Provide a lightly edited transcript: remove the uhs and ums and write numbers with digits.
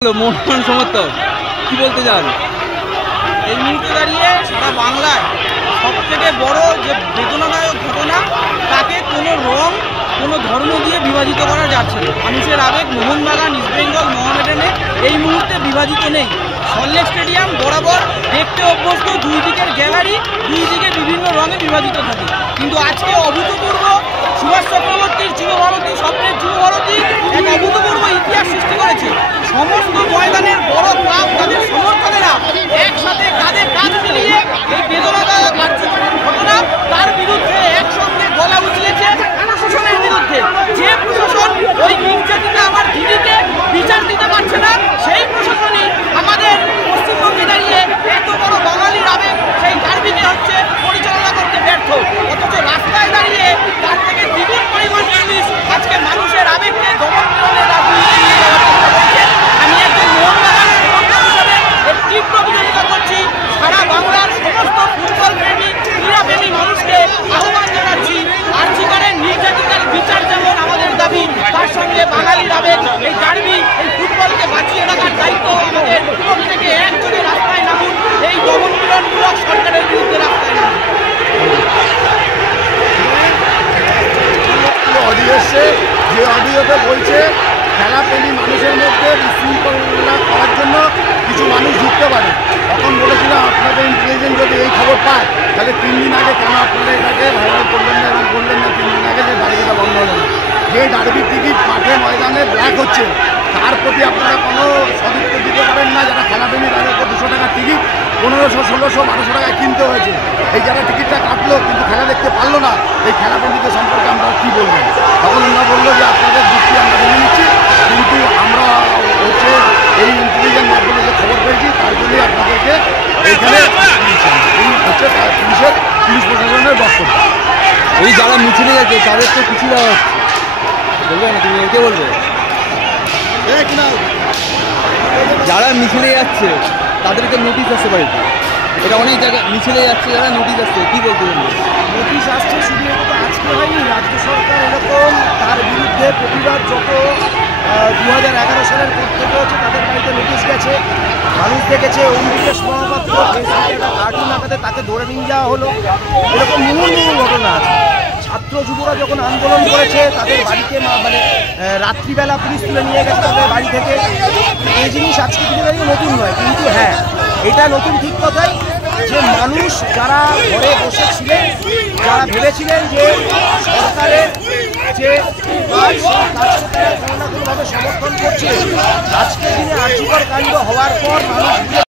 মোহন সমর্থক কি বলতে চান? এই মুহূর্তে দাঁড়িয়ে সারা বাংলায় সবথেকে বড় যে বেদনাদায়ক ঘটনা, তাকে কোনো রং কোনো ধর্ম দিয়ে বিভাজিত করা যাচ্ছে না। মানুষের আবেগ মোহনবাগান, ইস্টবেঙ্গল, মোহামেডানে এই মুহূর্তে বিভাজিত নেই। সল্টলেক স্টেডিয়াম বরাবর দেখতে অভ্যস্ত দুই দিকের গ্যালারি, দুই দিকে বিভিন্ন রঙে বিভাজিত থাকে। কিন্তু আজকে অভূতপূর্ব সুভাষ চক্রবর্তীর যুবভারতী, স্বপ্নের যুবভারতী এক অভূতপূর্ব ইতিহাস সৃষ্টি করেছে। সমস্ত ময়দানের বড় ক্লাব, তাদের সমর্থকেরা একসাথে কাঁধে কাঁধ মিলিয়ে এই বেদনাদায়ক কার্যকরণ ঘটনা, তার বিরুদ্ধে একসঙ্গে গলা উঠিয়েছে প্রশাসনের বিরুদ্ধে। যে প্রশাসন ওই নির্যাতিতা আমার দিদিকে বিচার দিতে পারছে না, সেই প্রশাসনই আমাদের পশ্চিমবঙ্গে দাঁড়িয়ে এত বড় বাঙালির আবেগ সেই ডার্বিকে হচ্ছে পরিচালনা করতে ব্যর্থ। অথচ রাস্তায় দাঁড়িয়ে তার থেকে দ্বিগুণ পরিমাণ পুলিশ আজকে মানুষের আবেগকে দমন করে আমি একজন মোহনবাগান সমর্থক হিসেবে এর তীব্র বিরোধিতা করছি। সারা বাংলার সমস্ত ফুটবল প্রেমী, ক্রীড়াপ্রেমী মানুষকে আহ্বান জানাচ্ছি, আর্জিকরের নির্যাতিতার বিচার যেমন আমাদের দাবি, তার সঙ্গে বাঙালির আবেগ এই ডার্বি, এই ফুটবলকে বাঁচিয়ে রাখার দায়িত্ব আমাদের। প্রত্যেকে একযোগে রাস্তায় নামুন, এই দমনপীড়নমূলক সরকারের বিরুদ্ধে রাস্তায় নামুন। অডিও এসছে, যে অডিওতে বলছে খেলাপ্রেমী মানুষের মধ্যে বিশৃঙ্খলা করার জন্য কিছু মানুষ ঢুকতে পারে। তখন বলেছিলাম আপনাদের ইন্টেলিজেন্স যদি এই খবর পায়, তাহলে 3 দিন আগে কেন আপনারা এটাকে ভাইরাল করলেন না এবং বললেন না 3 দিন আগে যে ডার্বিটা বন্ধ হলো না। যে ডার্বির টিকিট মাঠে ময়দানে ব্ল্যাক হচ্ছে, তার প্রতি আপনারা কোনো সদুত্তর দিতে পারেন না। যারা খেলাপ্রেমী তাদের 200 টাকার টিকিট 1500, 1600, 1200 টাকায় কিনতে হয়েছে। এই যারা টিকিটটা কাটলো কিন্তু খেলা দেখতে পারলো না, এই খেলাপ্রেমীদের সম্পর্কে আমরা কী বলবেন? তখন ওনারা বললো যে আপনাদের যুক্তি আমরা মেনে নিচ্ছি, কিন্তু আমরা হচ্ছে এই ইন্টেলিজেন্স মাধ্যমে যে খবর পেয়েছি তার জন্যই আপনাদেরকে এইখানে হচ্ছে পুলিশ প্রশাসনের বক্তব্য। এই যারা মিছিলে যাচ্ছে তাদের তো কিছু দেওয়া হচ্ছে, বলবে না? তুমি একে বলবে যারা মিছিলে যাচ্ছে তাদেরকে নোটিশ আসতে পারে। এটা অনেক জায়গায় মিছিলে যাচ্ছে যারা, নোটিশ আসছে, কী বলতে বলবে? নোটিশ আসছে শুধু এটা আজকে হয়নি, রাজ্য সরকার এরকম তার বিরুদ্ধে প্রতিবাদ যত 2011 সালের পর থেকে হচ্ছে তাদের বাড়িতে নোটিশ গেছে। মানুষ দেখেছে অম্বিকেশ মহাপাত্র ফেসবুকে একটা কার্টুন আঁকাতে তাকে ধরে নিয়ে যাওয়া হলো। এরকম মুহুর্মুহু ঘটনা আছে। ছাত্র যুবরা যখন আন্দোলন করেছে তাদের বাড়িতে মানে রাত্রিবেলা পুলিশ তুলে নিয়ে গেছে তাদের বাড়ি থেকে। এই জিনিস আজকে দিনে দাঁড়িয়ে নতুন নয়, কিন্তু হ্যাঁ এটা নতুন ঠিক কথাই যে মানুষ যারা ঘরে বসেছিলেন, যারা ভেবেছিলেন যে সরকারের যে কাজ সেই কাজকে কোনো না কোনোভাবে সমর্থন করছে, আজকের দিনে আর্থিকর কাণ্ড হওয়ার পর মানুষ